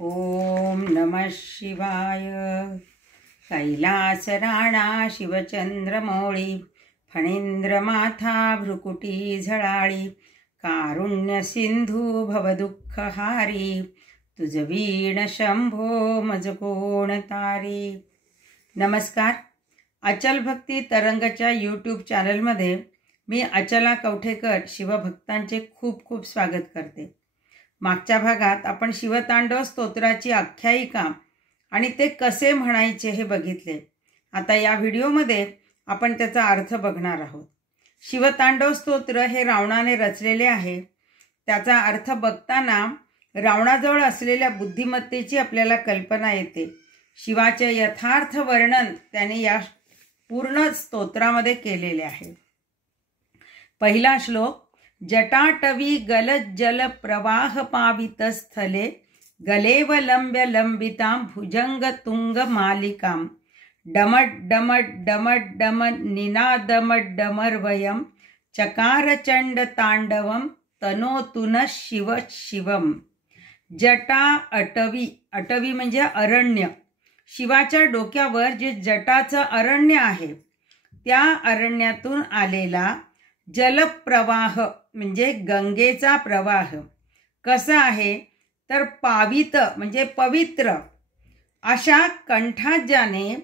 ओम नमः शिवाय। कैलास राणा शिवचंद्रमौळी, फणींद्र माथा भ्रुकुटी झळाळी, कारुण्य सिंधू भवदुःखहारी, तुझ वीण शंभो मज कोण तारी। नमस्कार, अचल भक्ती तरंगच्या यूट्यूब चॅनलमध्ये मी अचला कवठेकर शिवभक्तांचे खूप खूप स्वागत करते। मागच्या भागात आपण शिवतांडव स्तोत्राची आख्यायिका आणि ते कसे म्हणायचे हे बघितले। आता या व्हिडिओमध्ये आपण त्याचा अर्थ बघणार आहोत। शिवतांडव स्तोत्र हे रावणाने रचलेले आहे। त्याचा अर्थ बघताना रावणाजवळ असलेल्या बुद्धिमत्तेची आपल्याला कल्पना येते। शिवाचे यथार्थ वर्णन त्याने या पूर्ण स्तोत्रामध्ये केलेले आहे। पहिला श्लोक, जटाटवी गलज्जल प्रवाह पावित स्थले, गलेव लंब्य लंबितां भुजंग तुंग मालिकां, डमट डमट डमट डमट निनादमट डमर्वयं, चकार चंड तांडवं तनोतुन शिव शिवम। जटा अटवी, अटवी म्हणजे अरण्य। शिवाच्या डोक्यावर जे जटाचं अरण्य आहे त्या अरण्यातून आलेला जलप्रवाह म्हणजे गंगेचा प्रवाह कसा आहे तर पावित म्हणजे पवित्र अशा कंठात ज्याने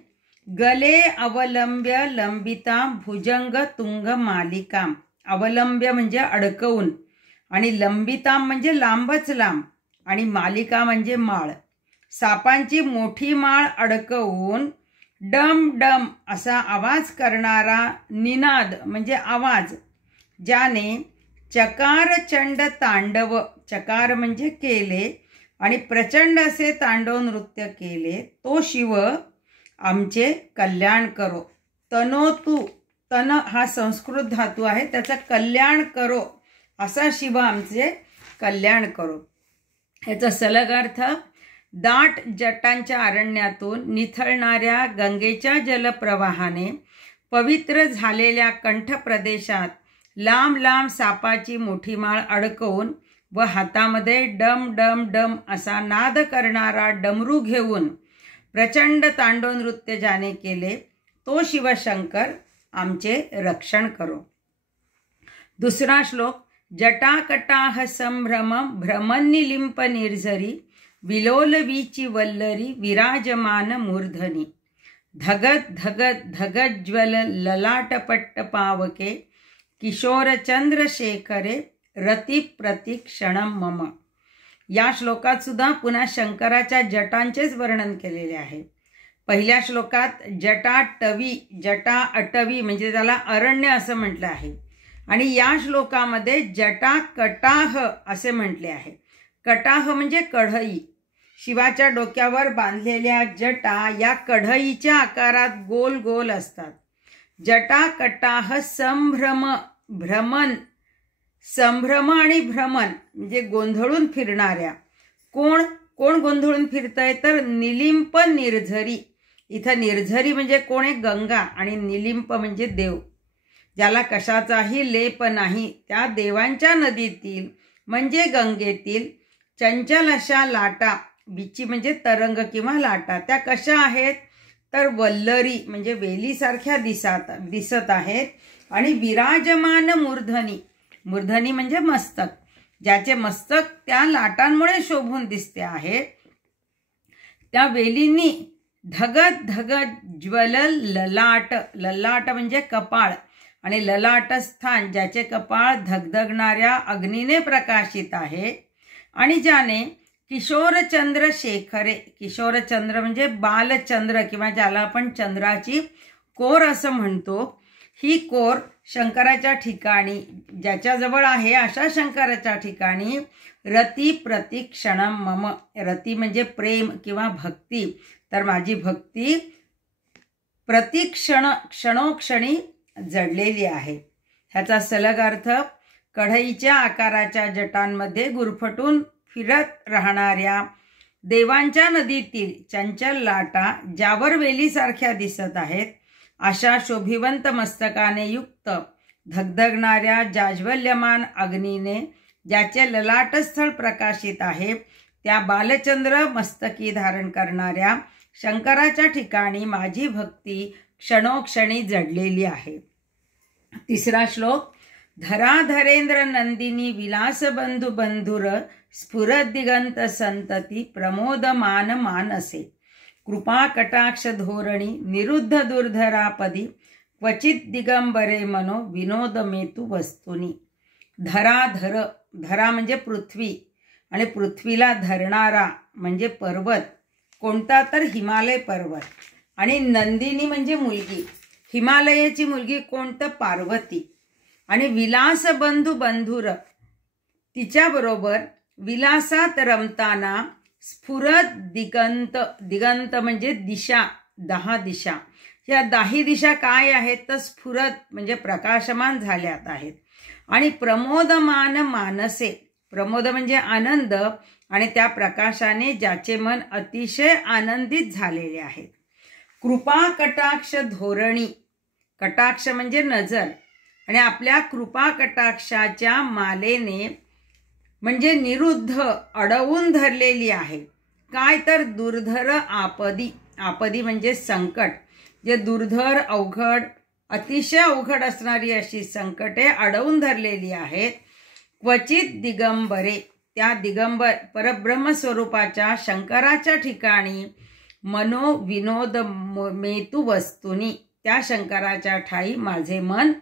गले अवलंब्य लंबिता भुजंग तुंग मालिका, अवलंब्य म्हणजे अडकवून आणि लंबिता म्हणजे लांबच लांब आणि मालिका म्हणजे माळ, सापांची मोठी माळ अडकवून डम डम असा आवाज करणारा निनाद म्हणजे आवाज ज्याने चकार चंड तांडव, चकार म्हणजे केले आणि प्रचंड असे तांडव नृत्य केले, तो शिव आमचे कल्याण करो। तनोतु, तन हा संस्कृत धातू आहे, त्याचा कल्याण करो असा शिव आमचे कल्याण करो। याचा सलग अर्थ, दाट जटांच्या अरण्यातून निथळणाऱ्या गंगेच्या जलप्रवाहाने पवित्र झालेल्या कंठ प्रदेशात लांब लांब सापाची मोठी माळ अडकवून व हातामध्ये डम डम डम असा नाद करणारा डमरू घेऊन प्रचंड तांडव नृत्य ज्याने केले, तो शिवशंकर आमचे रक्षण करो। दुसरा श्लोक, जटाकटाह संभ्रम भ्रमन्निलिंप निर्झरी, विलोलवीची वल्लरी विराजमान मूर्धनी, धगत धगत धगज्ज्वल ललाटपट्ट पावके, किशोर चंद्रशेखरे रती प्रतिक्षणम मम। या श्लोकात सुद्धा पुन्हा शंकराच्या जटांचेच वर्णन केलेले आहे। पहिल्या श्लोकात जटाटवी, जटा अटवी म्हणजे त्याला अरण्य असं म्हटलं आहे आणि या श्लोकामध्ये जटाकटाह असे म्हटले आहे। कटाह म्हणजे कढई। शिवाच्या डोक्यावर बांधलेल्या जटा या कढईच्या आकारात गोल गोल असतात। जटाकटाह संभ्रम, भ्रमण, संभ्रम आणि भ्रमण म्हणजे गोंधळून फिरणाऱ्या। कोण कोण गोंधळून फिरतंय तर निलिंप निर्झरी, इथं निर्झरी म्हणजे कोण आहे, गंगा, आणि निलिंप म्हणजे देव, ज्याला कशाचाही लेप नाही, त्या देवांच्या नदीतील म्हणजे गंगेतील चंचल अशा लाटा, बिची म्हणजे तरंग किंवा लाटा, त्या कशा आहेत तर वल्लरी म्हणजे वेलीसारख्या दिसत आहेत आणि विराजमान मूर्धनी, मूर्धनी म्हणजे मस्तक, ज्याचे मस्तक त्या लाटांमुळे शोभून दिसते आहे, त्या वेलींनी धगत धगत ज्वल ललाट, ललाट म्हणजे कपाळ आणि ललाट स्थान ज्याचे कपाळ धगधगणाऱ्या अग्नीने प्रकाशित आहे आणि ज्याने किशोरचंद्र शेखरे, किशोरचंद्र म्हणजे बालचंद्र किंवा ज्याला आपण चंद्राची कोर असं म्हणतो, ही कोर शंकराच्या ठिकाणी ज्याच्याजवळ आहे अशा शंकराच्या ठिकाणी रती प्रतिक्षणम मम, रती म्हणजे प्रेम किंवा भक्ती, तर माझी भक्ती प्रतिक्षण क्षणोक्षणी जडलेली आहे। ह्याचा सलग अर्थ, कढईच्या आकाराच्या जटांमध्ये गुरफटून फिरत राहणाऱ्या देवांच्या नदीतील चंचल लाटा ज्यावर वेलीसारख्या दिसत आहेत, अशा शोभिवंत मस्तकाने युक्त धगधगणाऱ्या जाज्वल्यमान अग्नीने ज्याचे ललाटस्थळ प्रकाशित आहे, त्या बालचंद्र मस्तकी धारण करणाऱ्या शंकराच्या ठिकाणी माझी भक्ती क्षणोक्षणी जडलेली आहे. 3रा श्लोक. धराधरेंद्र नंदिनी विलासबंधू बंधुर स्फुरत दिगंत संतती प्रमोदमान मानसे कृपा कटाक्ष धोरणी निरुद्ध दुर्धरापदी क्वचित दिगंबरे मनो विनोद मेतू वस्तुनी. धराधर, धरा म्हणजे पृथ्वी आणि पृथ्वीला धरणारा म्हणजे पर्वत, कोणता तर हिमालय पर्वत. आणि नंदिनी म्हणजे मुलगी, हिमालयाची मुलगी कोणतं? पार्वती. आणि विलासबंधू बंधुर, तिच्याबरोबर विलासात रमताना स्फुरत दिगंत, दिगंत म्हणजे दिशा, 10 दिशा. या 10 दिशा काय आहेत? तर स्फुरत म्हणजे प्रकाशमान झाल्यात आहेत. आणि प्रमोदमान मानसे, प्रमोद म्हणजे आनंद, आणि त्या प्रकाशाने ज्याचे मन अतिशय आनंदित झालेले आहेत. कृपा कटाक्ष धोरणी, कटाक्ष म्हणजे नजर, आणि आपल्या कृपा कटाक्षाच्या मालेने म्हणजे निरुद्ध अडवून धरलेली आहे. काय तर दुर्धर आपदी, आपदी म्हणजे संकट, जे दुर्धर अवघड, अतिशय अवघड असणारी अशी संकटे अडवून धरलेली आहेत. क्वचित दिगंबरे, त्या दिगंबर परब्रह्म स्वरूपाच्या शंकराच्या ठिकाणी मनो विनोद मेतू वस्तुनी, त्या शंकराच्या ठाई माझे मन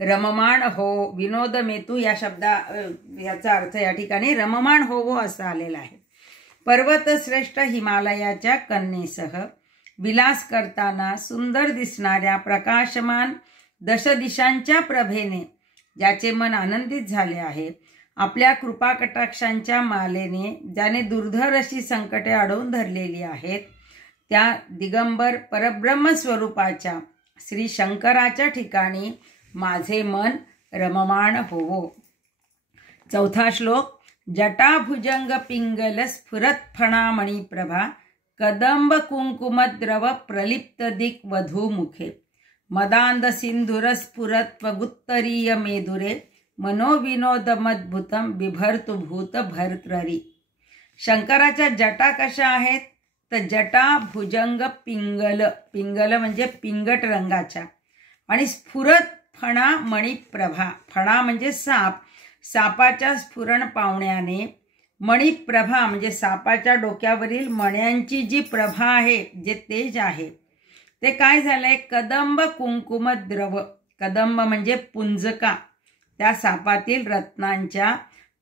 रममाण हो. विनोद मेतू या याचा अर्थ या ठिकाणी रममाण होवो असा आलेला आहे. पर्वतश्रेष्ठ हिमालयाच्या कन्येसह विलास करताना सुंदर दिसणाऱ्या प्रकाशमान दशदिशांच्या प्रभेने ज्याचे मन आनंदित झाले आहे, आपल्या कृपा कटाक्षांच्या मालेने ज्याने दुर्धर अशी संकटे अडवून धरलेली आहेत, त्या दिगंबर परब्रह्म स्वरूपाच्या श्री शंकराच्या ठिकाणी माझे मन रममाण होवो. 4था श्लोक. जटाभुजंग पिंगल स्फुरत फणामणी प्रभा कदंब कुंकुमद्रव प्रलिप्त दिक वधू मुखे मदांद सिंधुर स्फुरत्व गुत्तरीय मेदुरे मनोविनोदमद्भुतम बिभर्तु भूत भर्तरी. शंकराच्या जटा कशा आहेत? तर जटा भुजंग पिंगल, पिंगल म्हणजे पिंगट रंगाच्या, आणि स्फुरत फणा मणिप्रभा, फणा म्हणजे साप, सापाच्या स्फुरण पावण्याने मणिप्रभा म्हणजे सापाच्या डोक्यावरील मण्यांची जी प्रभा आहे, जे तेज आहे, ते काय झालंय? कदंब कुंकुमद्रव, कदंब म्हणजे पुंजका, त्या सापातील रत्नांच्या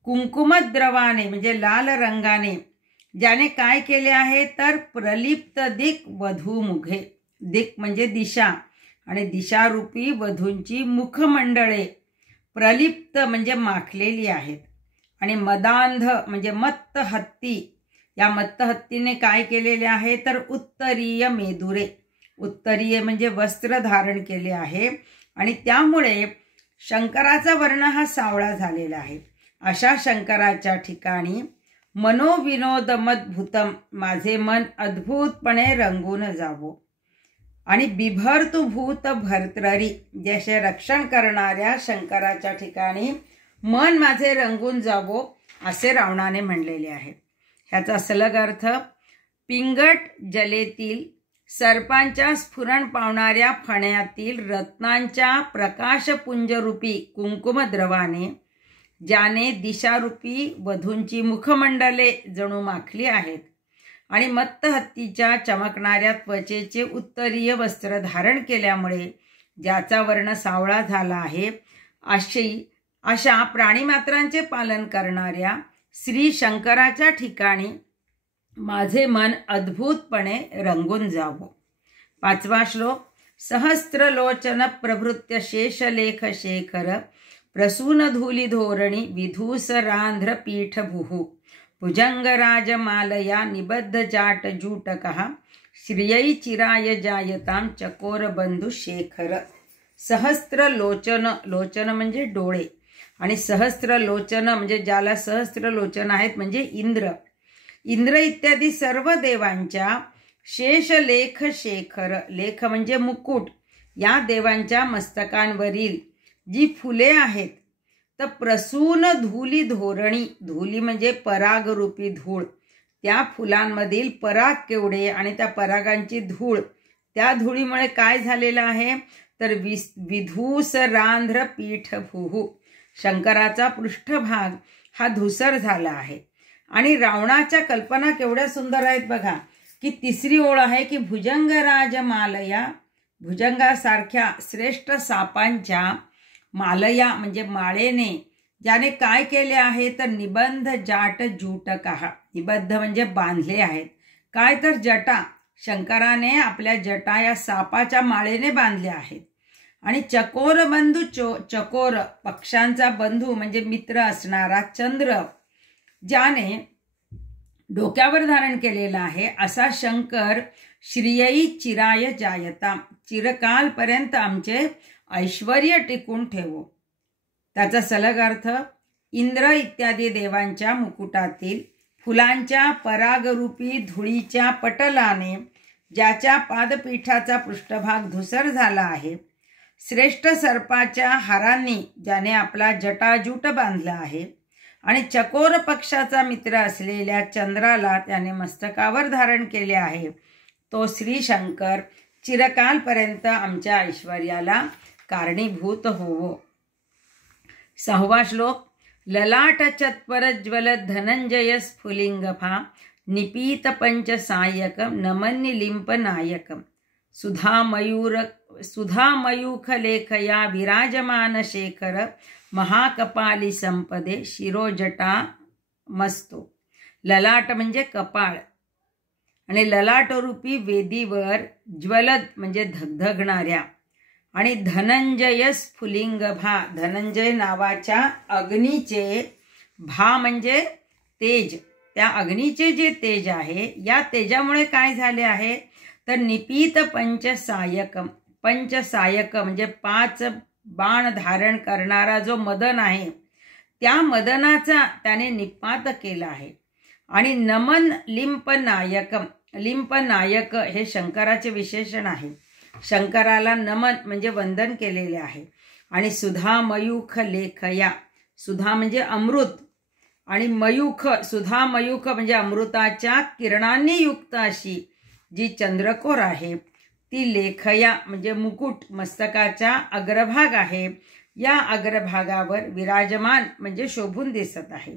कुंकुमद्रवाने म्हणजे लाल रंगाने ज्याने काय केले आहे? तर प्रलिप्त दिक वधू मुखे, दिक म्हणजे दिशा, आणि दिशारूपी वधूंची मुखमंडळे प्रलिप्त म्हणजे माखलेली आहेत. आणि मदांध म्हणजे मत्त हत्ती, या मत्त हत्तीने काय केलेले आहे? तर उत्तरीय मेदुरे, उत्तरीय म्हणजे वस्त्र धारण केले आहे, आणि त्यामुळे शंकराचा वर्ण हा सावळा झालेला आहे. अशा शंकराच्या ठिकाणी मनोविनोदमद्भुतम, माझे मन अद्भुतपणे रंगून जावो. आणि बिभर्तु भूत भर्तरी, जसे रक्षण करणाऱ्या शंकराच्या ठिकाणी मन माझे रंगून जावो असे रावणाने म्हणलेले आहे. ह्याचा सलग अर्थ. पिंगट जलेतील सर्पांच्या स्फुरण पावणाऱ्या फण्यातील रत्नांच्या प्रकाशपुंजरूपी कुंकुमद्रवाने ज्याने दिशारूपी वधूंची मुखमंडले जणू माखली आहेत, आणि मत्त हत्तीच्या चमकणाऱ्या त्वचेचे उत्तरीय वस्त्र धारण केल्यामुळे ज्याचा वर्ण सावळा झाला आहे, अशा प्राणीमात्रांचे पालन करणाऱ्या श्री शंकराच्या ठिकाणी माझे मन अद्भुतपणे रंगून जावो. 5वा श्लोक. सहस्त्रलोचन प्रभृत्य शेषलेख शेखर प्रसून धूली धोरणी विधूसरांध्र पीठभुः भुजंगराजमालया निबद्ध जाट जूटकः श्रियै चिराय जायताम चकोर बंधू शेखर. सहस्त्र लोचन, लोचन म्हणजे डोळे, आणि सहस्त्र लोचन म्हणजे ज्याला सहस्त्र लोचन आहेत म्हणजे इंद्र, इंद्र इत्यादी सर्व देवांच्या शेषलेख शेखर, लेख म्हणजे मुकुट, या देवांच्या मस्तकांवरील जी फुले आहेत, तर प्रसून धूली धोरणी, धूली म्हणजे परागरूपी धूळ, त्या फुलांमधील पराग केवढे आणि त्या परागांची धूळ, त्या धुळीमुळे काय झालेलं आहे तर विधूसरांध्र पीठभूः, शंकराचा पृष्ठभाग हा धुसर झाला आहे. आणि रावणाच्या कल्पना केवढ्या सुंदर आहेत बघा, की तिसरी ओळ आहे की भुजंगराज मालया, भुजंगासारख्या श्रेष्ठ सापांच्या मालया म्हणजे माळेने ज्याने काय केले आहे तर निबंध जाट जूटकः, निबद्ध म्हणजे बांधले आहेत, काय तर जटा, शंकराने आपल्या जटा या सापाच्या माळेने बांधल्या आहेत. आणि चकोर बंधू चकोर पक्षांचा बंधू म्हणजे मित्र असणारा चंद्र ज्याने डोक्यावर धारण केलेला आहे असा शंकर श्रियई चिराय जायता, चिरकालपर्यंत आमचे ऐश्वर्य टिकून ठेवो. त्याचा सलग अर्थ इंद्र इत्यादी देवांच्या मुकुटातील फुलांच्या परागरूपी धुळीच्या पटलाने ज्याच्या पादपीठाचा पृष्ठभाग धुसर झाला आहे, श्रेष्ठ सर्पाच्या हारांनी ज्याने आपला जटाजूट बांधला आहे आणि चकोर पक्षाचा मित्र असलेल्या चंद्राला त्याने मस्तकावर धारण केले आहे, तो श्री शंकर चिरकालपर्यंत आमच्या ऐश्वर्याला कारणीभूत होवो. 6वा श्लोक. ललाट चत्परज्वल धनंजय स्फुलिंगफा निपीत पंचसायकम नमन्निलिंप नायकम सुधामयूख लेखया विराजमान शेखर महाकपाली संपदे शिरोजटा मस्तो. ललाट म्हणजे कपाळ आणि ललाटरूपी वेदीवर ज्वलद म्हणजे धगधगणाऱ्या आणि धनंजय स्फुलिंगभा, धनंजय नावाच्या अग्नीचे, भा म्हणजे तेज, त्या अग्नीचे जे तेज आहे या तेजामुळे काय झाले आहे तर निपीत पंचसायकम, पंचसायक म्हणजे 5 बाण धारण करणारा जो मदन आहे त्या मदनाचा त्याने निपात केला आहे. आणि नमन लिंप नायकम, लिंप नायक हे शंकराचे विशेषण आहे, शंकराला नमन म्हणजे वंदन केलेले आहे. आणि सुधा मयूख लेखया, सुधा म्हणजे अमृत आणि मयूख, सुधा मयूख म्हणजे अमृताच्या किरणांनी युक्त अशी जी चंद्रकोर आहे ती लेखया म्हणजे मुकुट, मस्तकाचा अग्रभाग आहे, या अग्रभागावर विराजमान म्हणजे शोभून दिसत आहे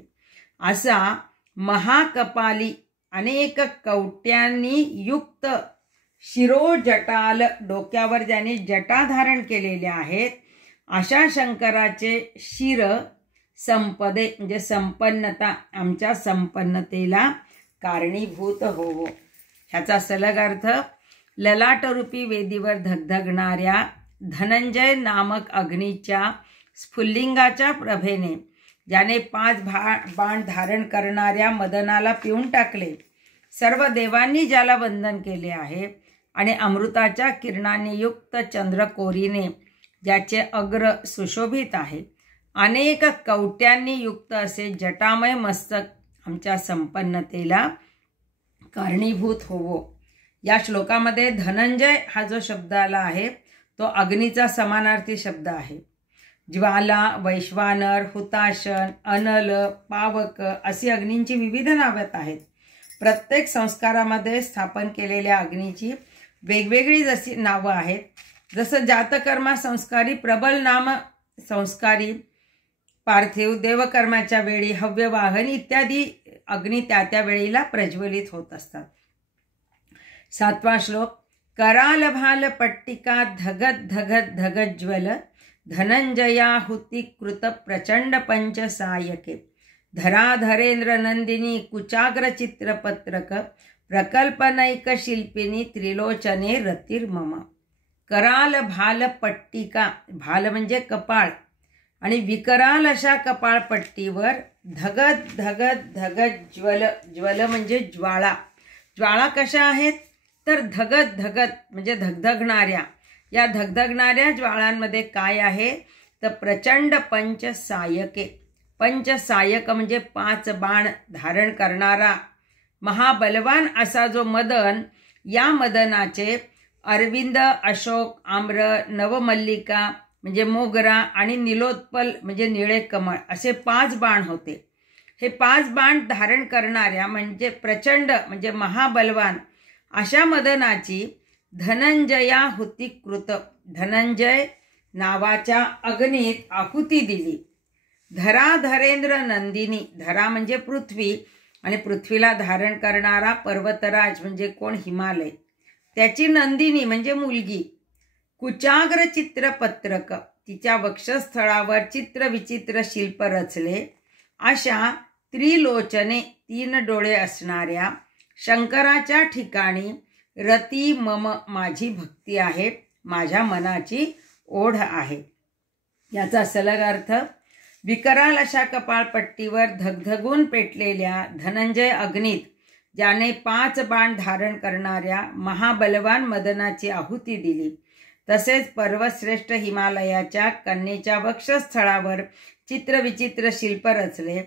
असा महाकपाली अनेक कवट्यांनी युक्त शिरोजटाल, डोक्यावर ज्याने जटा धारण केलेल्या आहेत अशा शंकराचे शिर संपदे म्हणजे संपन्नता, आमच्या संपन्नतेला कारणीभूत होवो. ह्याचा सलग अर्थ ललाटरूपी वेदीवर धगधगणाऱ्या धनंजय नामक अग्नीच्या स्फुल्लिंगाच्या प्रभेने ज्याने 5 बाण धारण करणाऱ्या मदनाला पिऊन टाकले, सर्व देवांनी ज्याला वंदन केले आहे आणि अमृताच्या किरणांनी युक्त चंद्रकोरीने ज्याचे अग्र सुशोभित आहे, अनेक कवट्यांनी युक्त असे जटामय मस्तक आमच्या संपन्नतेला कारणीभूत होवो. या श्लोकामध्ये धनंजय हा जो शब्द आला आहे तो अग्नीचा समानार्थी शब्द आहे. ज्वाला, वैश्वानर, हुताशन, अनल, पावक अशी अग्नींची विविध नावेत आहेत. प्रत्येक संस्कारामध्ये स्थापन केलेल्या अग्नीची वेगवेगळी जशी नावं आहेत. जसं जातकर्मा संस्कारी प्रबल नाम संस्कारी, पार्थिव, देवकर्माच्या वेळी हव्यवाहन इत्यादी अग्नी त्या वेळेला प्रज्वलित होत असतात. 7वा श्लोक. कराल भाल पट्टिका धगत धगत धगत ज्वल धनंजयाहुती कृत प्रचंड पंचसायके धराधरेंद्र नंदिनी कुचाग्र चित्रपत्रक प्रकल्पनैक शिल्पिनी त्रिलोचने रतिर्मम. कराल भाल पट्टिका, भाल म्हणजे कपाळ आणि विकराल अशा कपाळपट्टीवर धगत धगत धगत ज्वल, ज्वल म्हणजे ज्वाळा, ज्वाळा कशा आहेत तर धगत धगत म्हणजे धगधगणाऱ्या, या धगधगणाऱ्या ज्वाळांमध्ये काय आहे तर प्रचंड पंचसायके, पंचसायक म्हणजे 5 बाण धारण करणारा महाबलवान असा जो मदन, या मदनाचे अरविंद, अशोक, आम्र, नवमल्लिका म्हणजे मोगरा आणि निलोत्पल म्हणजे निळे कमळ असे 5 बाण होते. हे 5 बाण धारण करणाऱ्या म्हणजे प्रचंड म्हणजे महाबलवान अशा मदनाची धनंजयाहुती कृत, धनंजय नावाच्या अग्नीत आहुती दिली. धरा धरेंद्र नंदिनी, धरा म्हणजे पृथ्वी आणि पृथ्वीला धारण करणारा पर्वतराज म्हणजे कोण, हिमालय, त्याची नंदिनी म्हणजे मुलगी. कुचाग्र चित्रपत्रक, तिच्या वक्षस्थळावर चित्रविचित्र शिल्प रचले. अशा त्रिलोचने 3 डोळे असणाऱ्या शंकराच्या ठिकाणी रती मम, माझी भक्ती आहे, माझ्या मनाची ओढ आहे. याचा सलग अर्थ, विकराल अशा कपाळपट्टीवर धगधगून पेटलेल्या धनंजय अग्नीत ज्याने 5 बाण धारण करणाऱ्या महाबलवान मदनाची आहुती दिली, तसेच पर्वश्रेष्ठ हिमालयाच्या कन्येच्या वक्षस्थळावर चित्रविचित्र शिल्प रचले,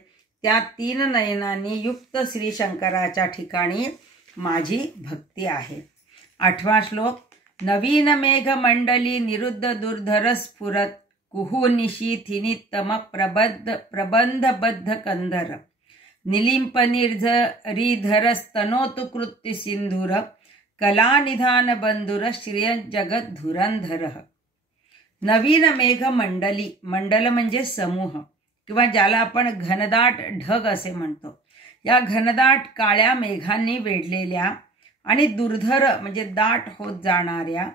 त्या 3 नयनांनी युक्त श्री शंकराच्या ठिकाणी माझी भक्ती आहे. 8वा श्लोक. नवीन मेघ मंडली निरुद्ध दुर्धर स्फुरत, कुहुनिशी थिनितम प्रबंधबद्ध कंधर, निलिंप निर्झरीधर स्तनोतु कृत्ति सिंधुर, कलानिधान बंधुर श्रिय जगत धुरंधर. नवीन मेघ मंडली, मंडल म्हणजे समूह किंवा ज्याला आपण घनदाट ढग असे म्हणतो. या घनदाट काळ्या मेघांनी वेढलेल्या आणि दुर्धर म्हणजे दाट होत जाणाऱ्या,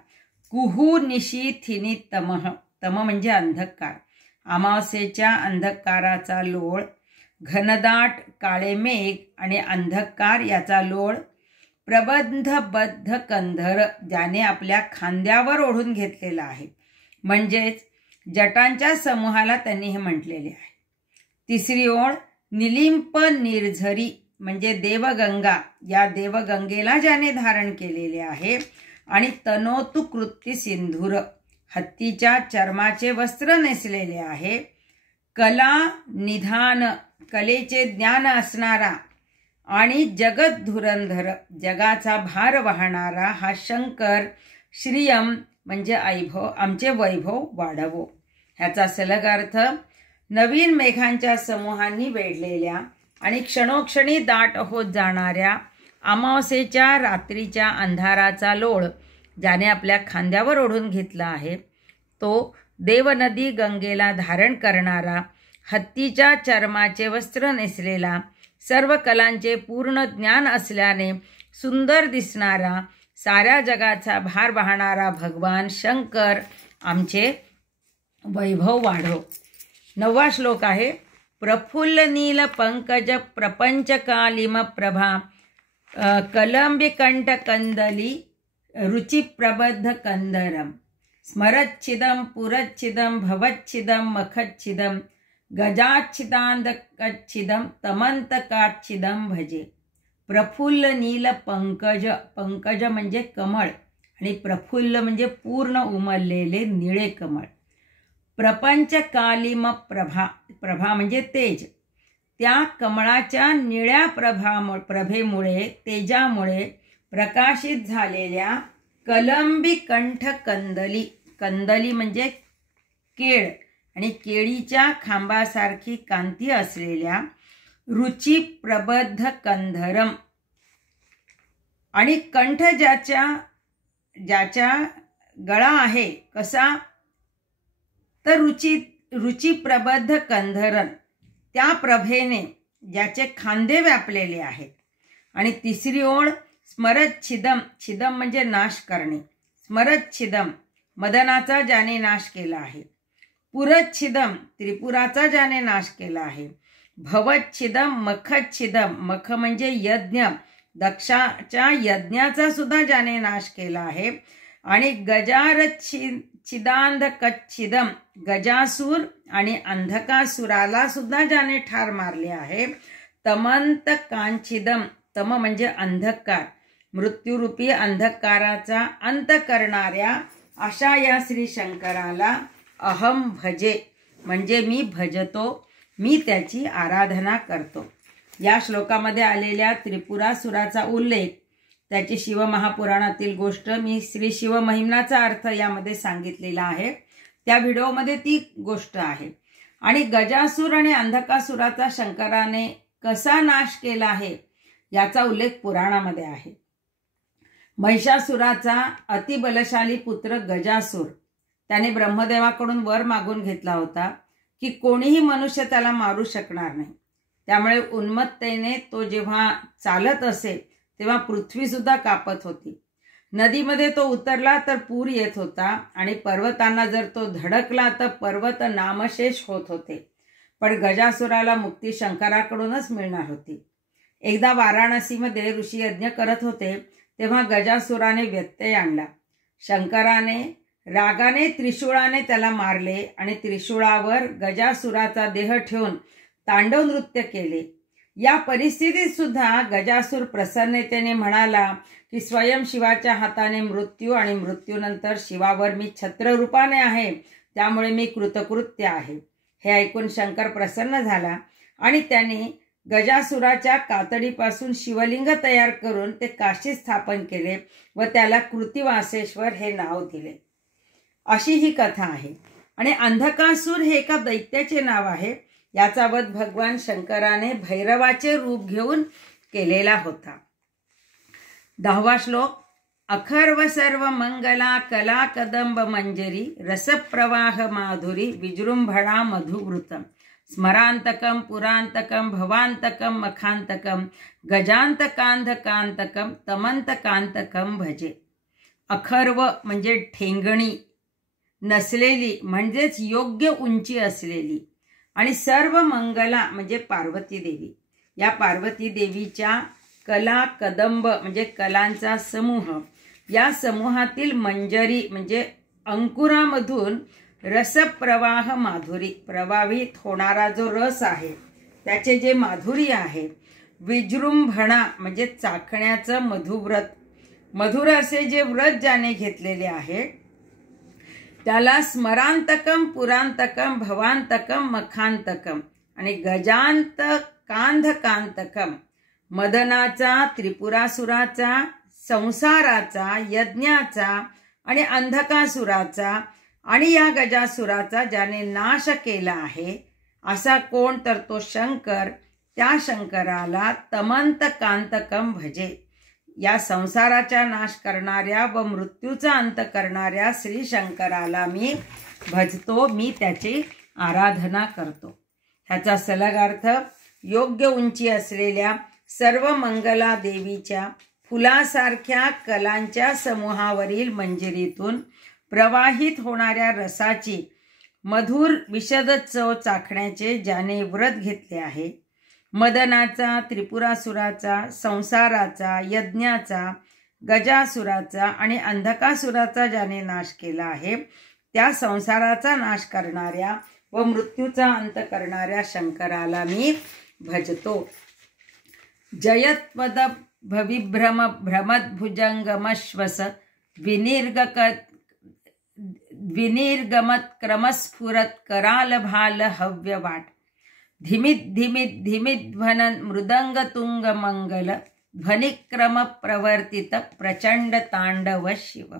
कुहू निशी थिनी तमः, तम म्हणजे अंधकार, अमावस्येच्या अंधकाराचा लोळ, घनदाट काळे मेघ आणि अंधकार याचा लोळ, प्रबंधबद्ध कंधर, ज्याने आपल्या खांद्यावर ओढून घेतलेला आहे, म्हणजेच जटांच्या समूहाला त्यांनी हे म्हटलेले आहे. 3री ओळ. निलिंप निर्झरी म्हणजे देवगंगा, या देवगंगेला ज्याने धारण केलेले आहे. आणि तनोतु कृत्ति सिंधूर, हत्तीच्या चर्माचे वस्त्र नेसलेले आहे. कला निधान, कलेचे ज्ञान असणारा आणि जगत धुरंधर, जगाचा भार वाहणारा हा शंकर. श्रियम म्हणजे ऐभव, आमचे वैभव वाढवो. ह्याचा सलग अर्थ, नवीन मेघांच्या समूहांनी वेढलेल्या आणि क्षणोक्षणी दाट होत जाणाऱ्या अमावस्येच्या रात्रीच्या अंधाराचा लोळ ज्याने आपल्या खांद्यावर ओढून घेतला आहे, तो देवनदी गंगेला धारण करणारा, हत्तीच्या चर्माचे वस्त्र नेसलेला, सर्व कलांचे पूर्ण ज्ञान असल्याने सुंदर दिसणारा, साऱ्या जगाचा भार वाहणारा भगवान शंकर आमचे वैभव वाढव. 9वा श्लोक आहे. प्रफुल्ल नील पंकज प्रपंचकालिम प्रभा, कलंबिकंठ कंदली रुचिप्रबद्ध कंदरम, स्मरच्छिदम पुरच्छिदम भवच्छिदम मखच्छिदम, गजाच्छिदांधकच्छिदम तमंतकाच्छिदम भजे. प्रफुल्ल नील पंकज, पंकज म्हणजे कमळ आणि प्रफुल्ल म्हणजे पूर्ण उमललेले निळे कमळ. प्रपंचकालिम प्रभा, प्रभा म्हणजे तेज, त्या कमळाच्या निळ्या प्रभेमुळे तेजामुळे प्रकाशित झालेल्या कलंबी कंठ कंदली, कंदली म्हणजे केळ आणि केळीच्या खांबासारखी कांती असलेल्या, रुची प्रबद्ध कंधरम आणि कंठ ज्याच्या गळा आहे कसा, तर रुची प्रबद्ध कंधरन, त्या प्रभेने ज्याचे खांदे व्यापलेले आहेत. आणि 3री ओळ. स्मरच्छिदम, छिदम म्हणजे नाश करणे, स्मरच्छिदम मदनाचा ज्याने नाश केला आहे. पुरच्छिदम त्रिपुराचा ज्याने नाश केला आहे. भवच्छिदम मखच्छिदम, मख म्हणजे यज्ञ, दक्षाच्या यज्ञाचा सुद्धा ज्याने नाश केला आहे. आणि गजारच्छिदांधकच्छिदम, गजासूर आणि अंधकासुराला सुद्धा ज्याने ठार मारले आहे. तमंत कांछिदम, तम म्हणजे अंधकार, मृत्यूरूपी अंधकाराचा अंत करणाऱ्या अशा या श्री शंकराला अहम भजे म्हणजे मी भजतो, मी त्याची आराधना करतो. या श्लोकामध्ये आलेल्या त्रिपुरासुराचा उल्लेख, त्याची शिवमहापुराणातील गोष्ट, मी श्री शिवमहिम्नाचा अर्थ यामध्ये सांगितलेला आहे. त्या व्हिडिओमध्ये ती गोष्ट आहे. आणि गजासूर आणि अंधकासुराचा शंकराने कसा नाश केला आहे याचा उल्लेख पुराणामध्ये आहे. महिषासुराचा अतिबलशाली पुत्र गजासूर त्याने ब्रह्मदेवाकडून वर मागून घेतला होता की कोणीही मनुष्य त्याला मारू शकणार नाही. त्यामुळे उन्मत्तेने तो जेव्हा चालत असे तेव्हा पृथ्वी सुद्धा कापत होती. नदीमध्ये तो उतरला तर पूर येत होता आणि पर्वतांना जर तो धडकला तर पर्वत नामशेष होत होते. पण गजासुराला मुक्ती शंकराकडूनच मिळणार होती. एकदा वाराणसीमध्ये ऋषी यज्ञ करत होते तेव्हा गजासुराने व्यत्यय आणला. शंकराने रागाने त्रिशूळाने त्याला मारले आणि त्रिशूळावर गजासुराचा देह ठेवून तांडव नृत्य केले. या परिस्थितीत सुद्धा गजासूर प्रसन्नतेने म्हणाला की स्वयं शिवाच्या हाताने मृत्यू आणि मृत्यूनंतर शिवावर मी छत्ररूपाने आहे, त्यामुळे मी कृतकृत्य आहे. हे ऐकून शंकर प्रसन्न झाला आणि त्याने गजासुराच्या कातडीपासून शिवलिंग तयार करून ते काशीत स्थापन केले व त्याला कृतिवासेश्वर हे नाव दिले. अशी ही कथा आहे. आणि अंधकासूर हे एका दैत्याचे नाव आहे. याचा वध भगवान शंकराने भैरवाचे रूप घेऊन केलेला होता. 10वा श्लोक. अखर्व सर्व मंगला कला कदंब मंजरी रसप्रवाह माधुरी विजृंभणा मधुवृतम स्मरांतकम पुरांतकम भवांतकम मखांतकम गजांतकांधकांतकम तमंतकांतकम भजे. अखर्व म्हणजे ठेंगणी नसलेली म्हणजेच योग्य उंची असलेली, आणि सर्व मंगला म्हणजे पार्वती देवी. या पार्वती देवीच्या कला कदंब म्हणजे कलांचा समूह, या समूहातील मंजरी म्हणजे अंकुरामधून रसप्रवाह माधुरी प्रवाहित होणारा जो रस आहे त्याचे जे माधुर्य आहे. विजृंभणा म्हणजे चाखण्याचं मधुव्रत, मधुर असे जे व्रत ज्याने घेतलेले आहे त्याला स्मरांतकम पुरांतकम भवांतकम मखांतकम आणि गजांत कांधकांतकम मदनाचा, त्रिपुरासुराचा, संसाराचा, यज्ञाचा आणि अंधकासुराचा आणि या गजासुराचा ज्याने नाश केला आहे असा कोण तर तो शंकर. त्या शंकराला तमंत कांतकम भजे. या संसाराचा नाश करणाऱ्या व मृत्यूचा अंत करणाऱ्या श्री शंकराला मी भजतो, मी त्याची आराधना करतो. ह्याचा सलग अर्थ योग्य उंची असलेल्या सर्व मंगला देवीच्या फुलासारख्या कलांच्या समूहावरील मंजिरीतून प्रवाहित होणाऱ्या रसाची मधुर विशद चव चाखण्याचे ज्याने व्रत घेतले आहे. मदनाचा, त्रिपुरासुराचा, संसाराचा, यज्ञाचा, गजासुराचा आणि अंधकासुराचा ज्याने नाश केला आहे त्या संसाराचा नाश करणाऱ्या व मृत्यूचा अंत करणाऱ्या शंकराला मी भजतो. जयत्पद भविभ्रम भ्रमद्भुजंगमश्वस विनिर्गमत क्रमस्फुरत कराल भाल हव्यवाट धिमित धिमित धिमित ध्वनन मृदंग तुंग मंगल ध्वनिक्रम प्रवर्तित प्रचंड तांडव शिव.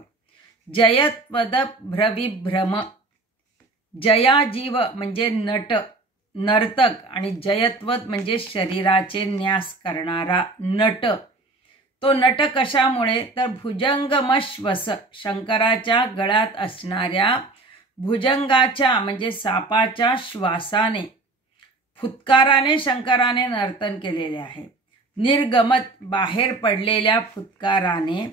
जयत्पद भ्रविभ्रम. जया जीव म्हणजे नट नर्तक आणि जयत्वत म्हणजे शरीराचे न्यास करणारा नट. तो नट कशामुळे तर भुजंगमश्वस शंकराच्या गळ्यात असणाऱ्या भुजंगाच्या म्हणजे सापाच्या श्वासाने फुत्काराने शंकराने नर्तन केलेले आहे. निर्गमत बाहेर पडलेल्या फुत्काराने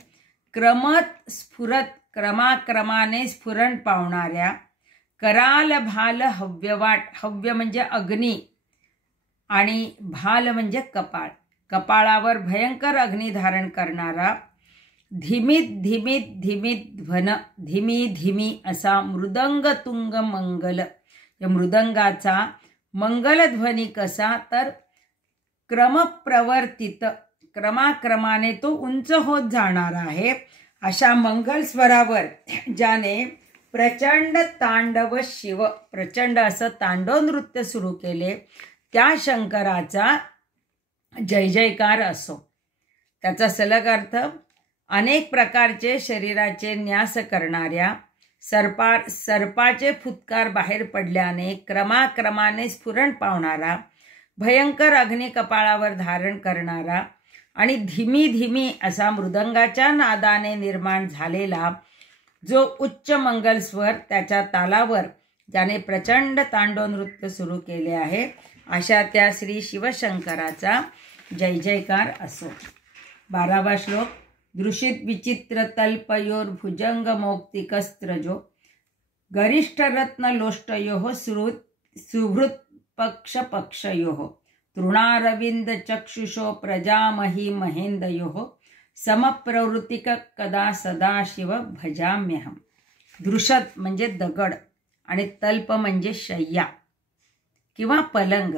क्रमत स्फुरत क्रमाक्रमाने स्फुरण पावणाऱ्या कराल भाल हव्यवाट. हव्य म्हणजे अग्नी आणि भाल म्हणजे कपाळ. कपाळावर भयंकर अग्नी धारण करणारा धिमित धिमित धिमित ध्वन धिमी धिमी असा मृदंग तुंग मंगल. या मृदंगाचा मंगलध्वनी कसा तर क्रमप्रवर्तित क्रमाक्रमाने तो उंच होत जाणार आहे अशा मंगल स्वरावर ज्याने प्रचंड तांडव शिव प्रचंड असं तांडव नृत्य सुरू केले त्या शंकराचा जय जयकार असो. त्याचा सलग अर्थ अनेक प्रकारचे शरीराचे न्यास करणाऱ्या सर्पाचे फुत्कार बाहेर पडल्याने क्रमाक्रमाने स्फुरण पावणारा भयंकर अग्नी कपाळावर धारण करणारा आणि धीमी धीमी असा मृदंगाच्या नादाने निर्माण झालेला जो उच्च मंगल स्वर, त्याच्या तालावर ज्याने प्रचंड तांडव नृत्य सुरू केले आहे, अशा त्या श्री शिवशंकराचा जय जयकार असो. 12वा श्लोक. दृशित विचित्र तल्पयोर भुजंग मौक्तिकस्त्रजो गरिष्ठ रत्न लोष्टयोः सुहृत पक्ष पक्षयोः तृणारविंद चक्षुषो प्रजामही महेंदयोः समप्रवृत्तिक कदा सदाशिव भजाम्यहम. दृशत म्हणजे दगड आणि तल्प म्हणजे शय्या किंवा पलंग,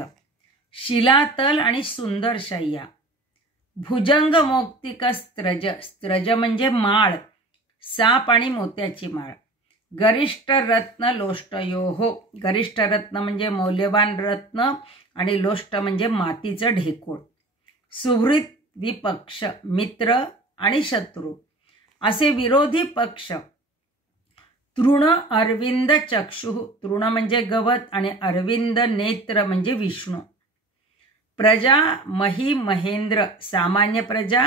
शिलातल आणि सुंदर शय्या. भुजंग मौक्तिक स्त्रज, स्त्रज म्हणजे माळ, साप आणि मोत्याची माळ. गरिष्ठ रत्न लोष्टयोः, गरिष्ठ रत्न म्हणजे मौल्यवान रत्न आणि लोष्ट म्हणजे मातीचं ढेकूळ. सुहृत विपक्ष, मित्र आणि शत्रू असे विरोधी पक्ष. तृण अरविंद चक्षु, तृण म्हणजे गवत आणि अरविंद नेत्र म्हणजे विष्णू. प्रजा मही महेंद्र, सामान्य प्रजा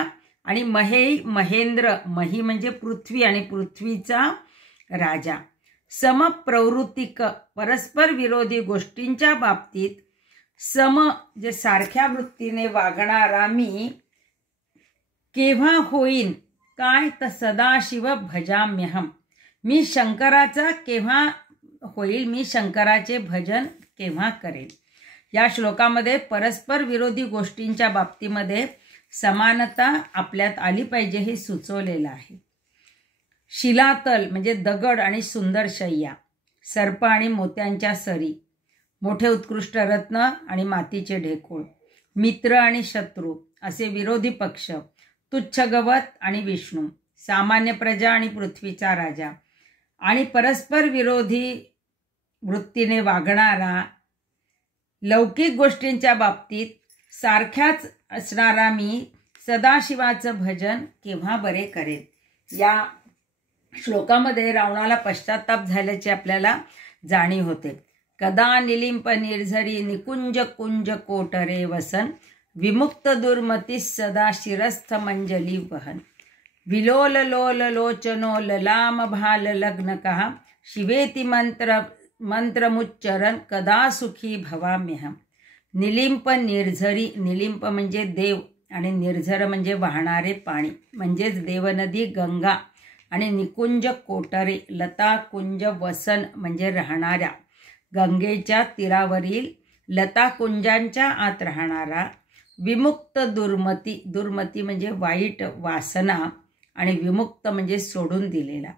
आणि महेंद्र, मही म्हणजे पृथ्वी आणि पृथ्वीचा राजा. समप्रवृत्तिक, परस्पर विरोधी गोष्टींच्या बाबतीत सम जे सारख्या वृत्तीने वागणारा मी केव्हा होईन काय, तर सदाशिव भजाम्यहम, मी शंकराचा केव्हा होईल, मी शंकराचे भजन केव्हा करेन. या श्लोकामध्ये परस्पर विरोधी गोष्टींच्या बाबतीमध्ये समानता आपल्यात आली पाहिजे हे सुचवलेलं आहे. शिलातल म्हणजे दगड आणि सुंदर शय्या, सर्प आणि मोत्यांच्या सरी, मोठे उत्कृष्ट रत्न आणि मातीचे ढेकूळ, मित्र आणि शत्रू असे विरोधी पक्ष, तुच्छ गवत आणि विष्णू, सामान्य प्रजा आणि पृथ्वीचा राजा, आणि परस्पर विरोधी वृत्तीने वागणारा लौकिक गोष्टींच्या बाबतीत सारख्याच असणारा मी सदाशिवाचं भजन केव्हा बरे करेन. या श्लोकामध्ये रावणाला पश्चाताप झाल्याची आपल्याला जाणीव होते. कदा निलिंप निर्झरी निकुंज कुंज कोटरे वसन विमुक्त दुर्मती सदा शिरस्थ मंजली वहन विलोल लोल लोचनो ललाम भाल लग्नकः शिवेति मंत्रमुच्चरन कदा सुखी भवाम्यहम. निलिंप निर्झरी, निलिंप म्हणजे देव आणि निर्झर म्हणजे वाहणारे पाणी म्हणजेच देवनदी गंगा, आणि निकुंज कोटरे लता कुंज वसन म्हणजे राहणाऱ्या, गंगेच्या तीरावरील लता कुंजांच्या आत राहणारा. विमुक्त दुर्मती, दुर्मती म्हणजे वाईट वासना आणि विमुक्त म्हणजे सोडून दिलेला,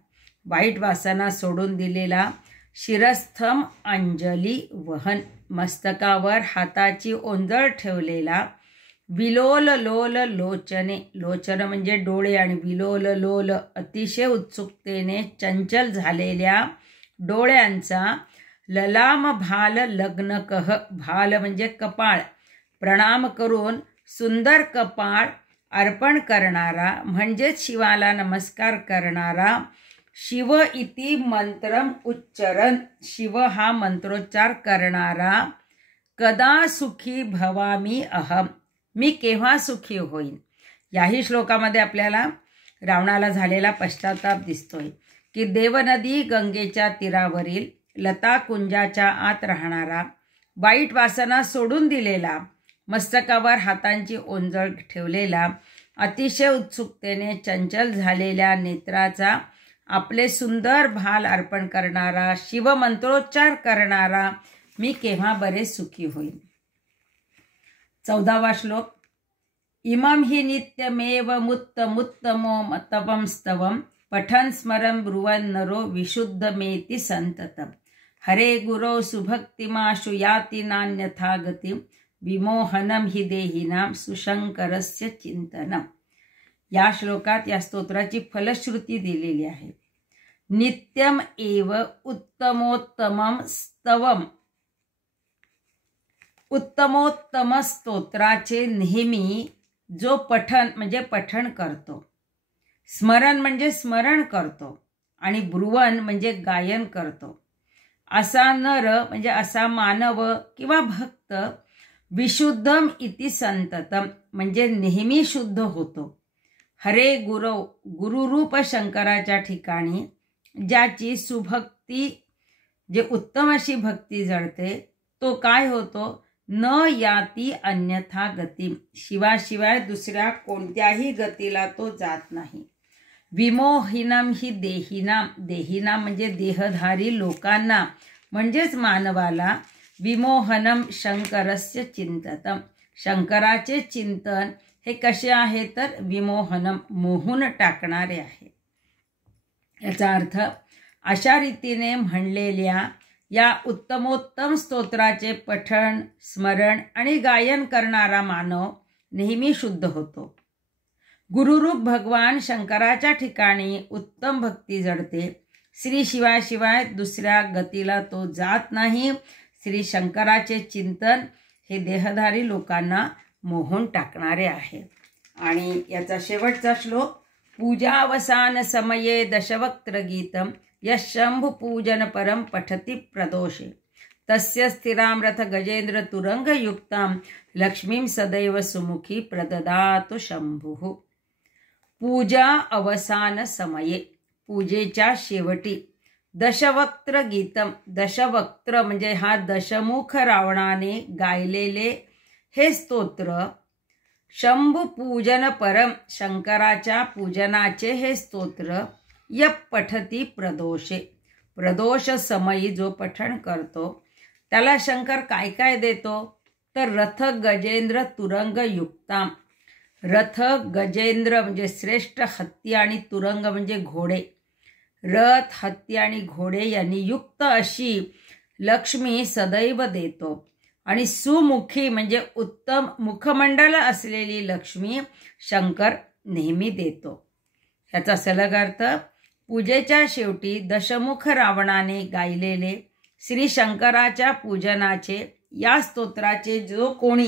वाईट वासना सोडून दिलेला. शिरस्थम अंजली वहन, मस्तकावर हाताची ओंजळ ठेवलेला. विलोल लोल लोचने, लोचन म्हणजे डोळे आणि विलोल लोल अतिशय उत्सुकतेने चंचल झालेल्या डोळ्यांचा. ललाम भाल लग्नकः, भाल म्हणजे कपाळ, प्रणाम करून सुंदर कपाळ अर्पण करणारा म्हणजेच शिवाला नमस्कार करणारा. शिव इति मंत्रम उच्चरन, शिव हा मंत्रोच्चार करणारा. कदा सुखी भवामी अहम, मी केव्हा सुखी होईन. याही श्लोकामध्ये आपल्याला रावणाला झालेला पश्चाताप दिसतोय की देवनदी गंगेच्या तीरावरील लता कुंजाच्या आत राहणारा, वाईट वासना सोडून दिलेला, मस्तकावर हातांची ओंजळ ठेवलेला, अतिशय उत्सुकतेने चंचल झालेल्या नेत्राचा आपले सुंदर भाल अर्पण करणारा, शिवमंत्रोच्चार करणारा मी केव्हा बरे सुखी होईन. 14वा श्लोक. इमं हि नित्यमेव मुत्तमुत्तमो तपं स्तवं पठन् स्मरन् ब्रुवन् नरो विशुद्धमेति संततम्. हरे गुरो सुभक्तिमाशु याति नान्यथा गतिं विमोहनं हि देहिनां सुशंकरस्य चिंतनम्. या श्लोकात या स्तोत्राची फलश्रुती दिलेली आहे. नित्यम एव उत्तमोत्तमं स्तवम, उत्तमोत्तम स्तोत्राचे नेहमी जो पठन म्हणजे पठण करतो, स्मरण म्हणजे स्मरण करतो, आणि ब्रुवन म्हणजे गायन करतो, असा नर म्हणजे असा मानव किंवा भक्त विशुद्धम इति संततम म्हणजे नेहमी शुद्ध होतो. हरे गुरुरूप शंकराच्या ठिकाणी ज्याची सुभक्ती जे उत्तम अशी भक्ती जळते तो काय होतो, न याती अन्यथा गती, शिवाशिवाय दुसऱ्या कोणत्याही गतीला तो जात नाही. विमोहिनम ही देहिनाम, देहिनाम म्हणजे देहधारी लोकांना म्हणजेच मानवाला, विमोहनम शंकरस्य चिंततम, शंकराचे चिंतन हे कसे आहे तर विमोहनम मोहून टाकणारे आहे. याचा अर्थ अशा रीतीने म्हणलेल्या या उत्तमोत्तम स्तोत्राचे पठण, स्मरण आणि गायन करणारा मानव नेहमी शुद्ध होतो. गुरुरूप भगवान शंकराच्या ठिकाणी उत्तम भक्ती जडते. श्री शिवाशिवाय दुसऱ्या गतीला तो जात नाही. श्री शंकराचे चिंतन हे देहधारी लोकांना मोहून टाकणारे आहे. आणि याचा शेवटचा श्लोक, पूजावसान समये दशवक्त्र गीतम यशंभु पूजन परम पठती प्रदोषे तस्य स्थिरामृत गजेंद्र तुरंग युक्ताम लक्ष्मीं सदैव सुमुखी प्रददातु शंभुः. पूजा अवसान समये, पूजेच्या शेवटी, दशवक्त्र गीतम, दशवक्त्र म्हणजे हा दशमुख रावणाने गायलेले हे स्तोत्र, शंभु पूजन परम, शंकराच्या पूजनाचे हे स्तोत्र, यप पठती प्रदोषे, प्रदोष समयी जो पठण करतो त्याला शंकर काय काय देतो तर रथ गजेंद्र तुरंग युक्ताम, रथ गजेंद्र म्हणजे श्रेष्ठ हत्ती आणि तुरंग म्हणजे घोडे, रथ हत्ती आणि घोडे यांनी युक्त अशी लक्ष्मी सदैव देतो. आणि सुमुखी म्हणजे उत्तम मुखमंडल असलेली लक्ष्मी शंकर नेहमी देतो. याचा सलग अर्थ, पूजेच्या शेवटी दशमुख रावणाने गायलेले श्री शंकराच्या पूजनाचे या स्तोत्राचे जो कोणी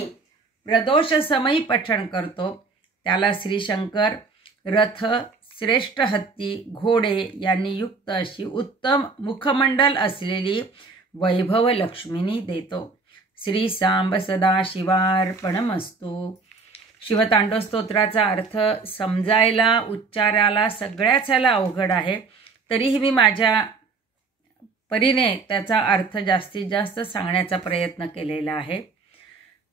प्रदोष समयी पठण करतो त्याला श्री शंकर रथ, श्रेष्ठ हत्ती, घोडे यांनी युक्त अशी उत्तम मुखमंडल असलेली वैभव लक्ष्मीनी देतो. श्री सांब सदाशिवार्पणमस्तु. शिवतांडव स्तोत्राचा अर्थ समजायला, उच्चाराला सगळ्याच ह्याला अवघड आहे, तरीही मी माझ्या परीने त्याचा अर्थ जास्तीत जास्त सांगण्याचा प्रयत्न केलेला आहे.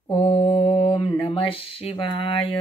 ओम नमः शिवाय.